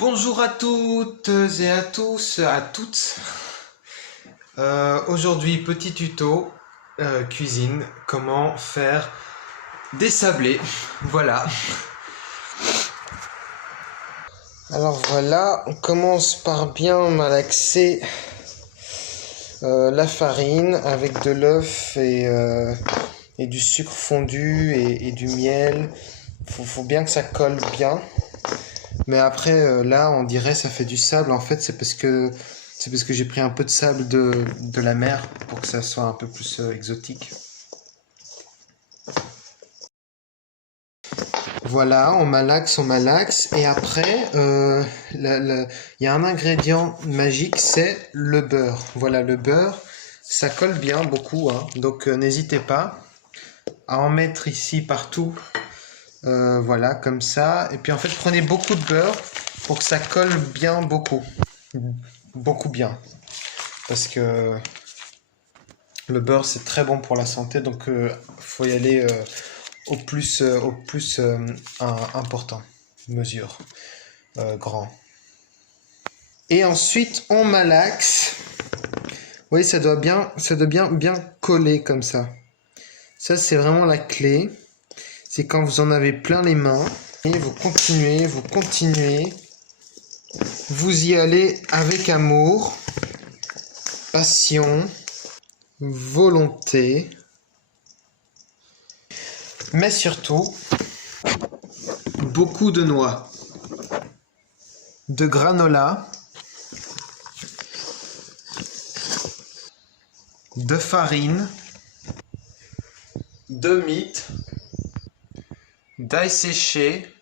Bonjour à toutes et à tous, à toutes. Aujourd'hui, petit tuto cuisine, comment faire des sablés. Voilà. Alors voilà, on commence par bien malaxer la farine avec de l'œuf et du sucre fondu et du miel. Faut bien que ça colle bien. Mais après, là, on dirait ça fait du sable. En fait, c'est parce que j'ai pris un peu de sable de la mer pour que ça soit un peu plus exotique. Voilà, on malaxe. Et après, il y a un ingrédient magique, c'est le beurre. Voilà, le beurre, ça colle bien beaucoup, hein. Donc, n'hésitez pas à en mettre ici partout. Voilà, comme ça. Et puis, en fait, prenez beaucoup de beurre pour que ça colle bien beaucoup. Beaucoup bien. Parce que le beurre, c'est très bon pour la santé. Donc, faut y aller au plus important. Mesure. Grand. Et ensuite, on malaxe. Oui, ça doit bien coller comme ça. Ça, c'est vraiment la clé. C'est quand vous en avez plein les mains. Et vous continuez. Vous y allez avec amour, passion, volonté. Mais surtout, beaucoup de noix, de granola, de farine, de mîte, d'ail séché,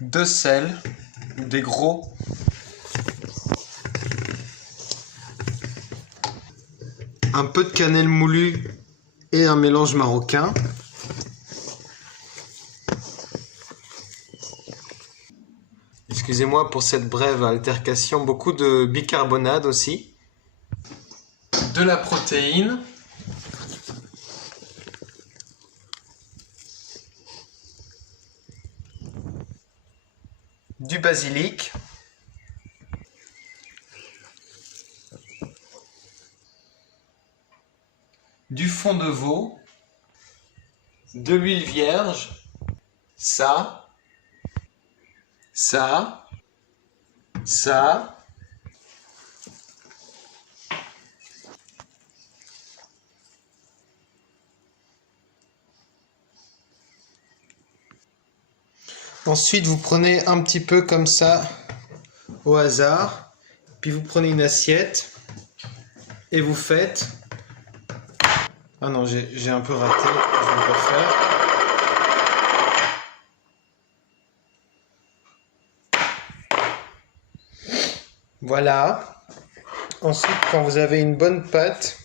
de sel, des gros, un peu de cannelle moulue et un mélange marocain. Excusez-moi pour cette brève altercation, beaucoup de bicarbonate aussi, de la protéine, du basilic, du fond de veau, de l'huile vierge, ça. Ensuite, vous prenez un petit peu comme ça au hasard, puis vous prenez une assiette et vous faites... Ah non, j'ai un peu raté, je vais le refaire. Voilà. Ensuite, quand vous avez une bonne pâte,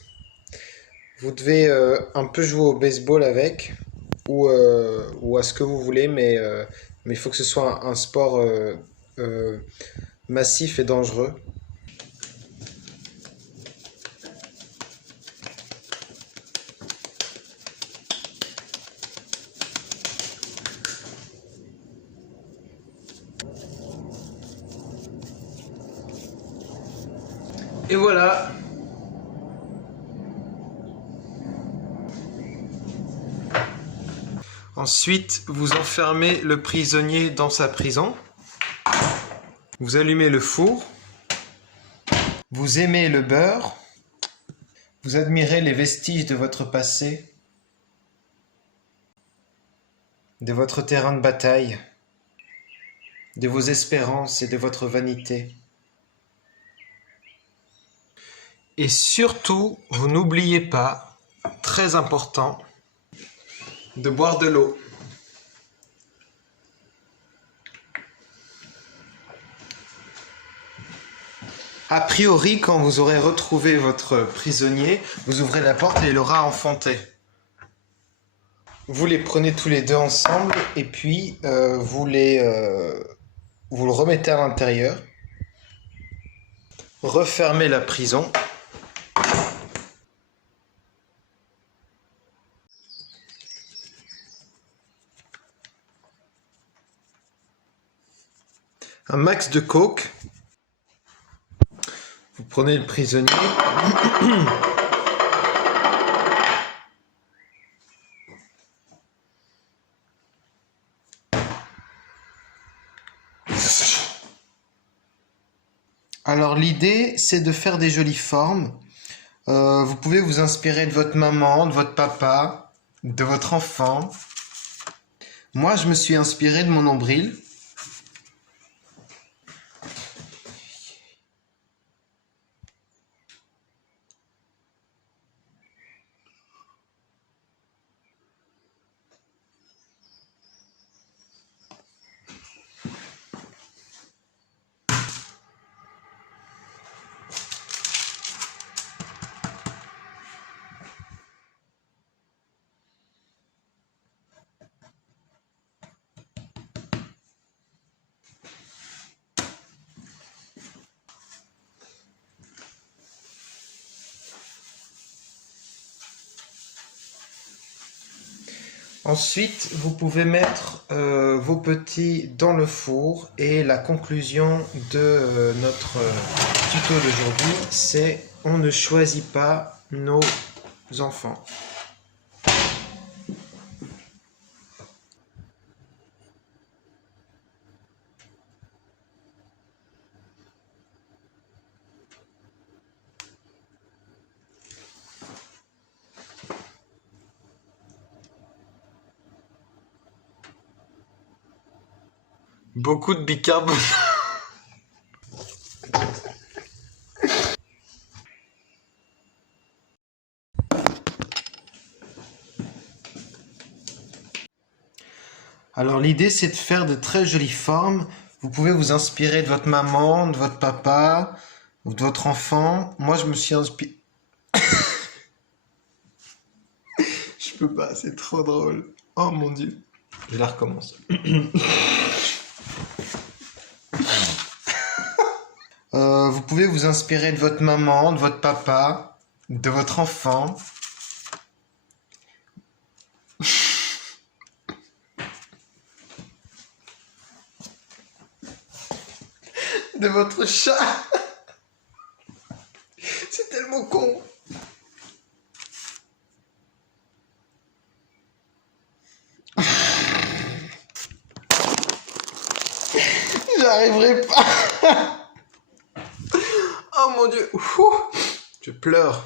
vous devez un peu jouer au baseball avec, ou à ce que vous voulez, mais il faut que ce soit un sport massif et dangereux. Et voilà. Ensuite, vous enfermez le prisonnier dans sa prison. Vous allumez le four. Vous aimez le beurre. Vous admirez les vestiges de votre passé, de votre terrain de bataille, de vos espérances et de votre vanité. Et surtout, vous n'oubliez pas, très important, de boire de l'eau. A priori, quand vous aurez retrouvé votre prisonnier, vous ouvrez la porte et il aura enfanté. Vous les prenez tous les deux ensemble et puis vous le remettez à l'intérieur. Refermez la prison. un max de coke. Vous prenez le prisonnier. Alors l'idée, c'est de faire des jolies formes. Vous pouvez vous inspirer de votre maman, de votre papa, de votre enfant. Moi, je me suis inspiré de mon nombril. Ensuite, vous pouvez mettre vos petits dans le four et la conclusion de notre tuto d'aujourd'hui, c'est on ne choisit pas nos enfants. Beaucoup de bicarbonate. Alors l'idée c'est de faire de très jolies formes. Vous pouvez vous inspirer de votre maman, de votre papa, ou de votre enfant. Moi je me suis inspiré... Je peux pas, c'est trop drôle. Oh mon dieu. Je la recommence. Vous pouvez vous inspirer de votre maman, de votre papa, de votre enfant. De votre chat. C'est tellement con. J'arriverai pas. Oh mon dieu. Ouh, je pleure.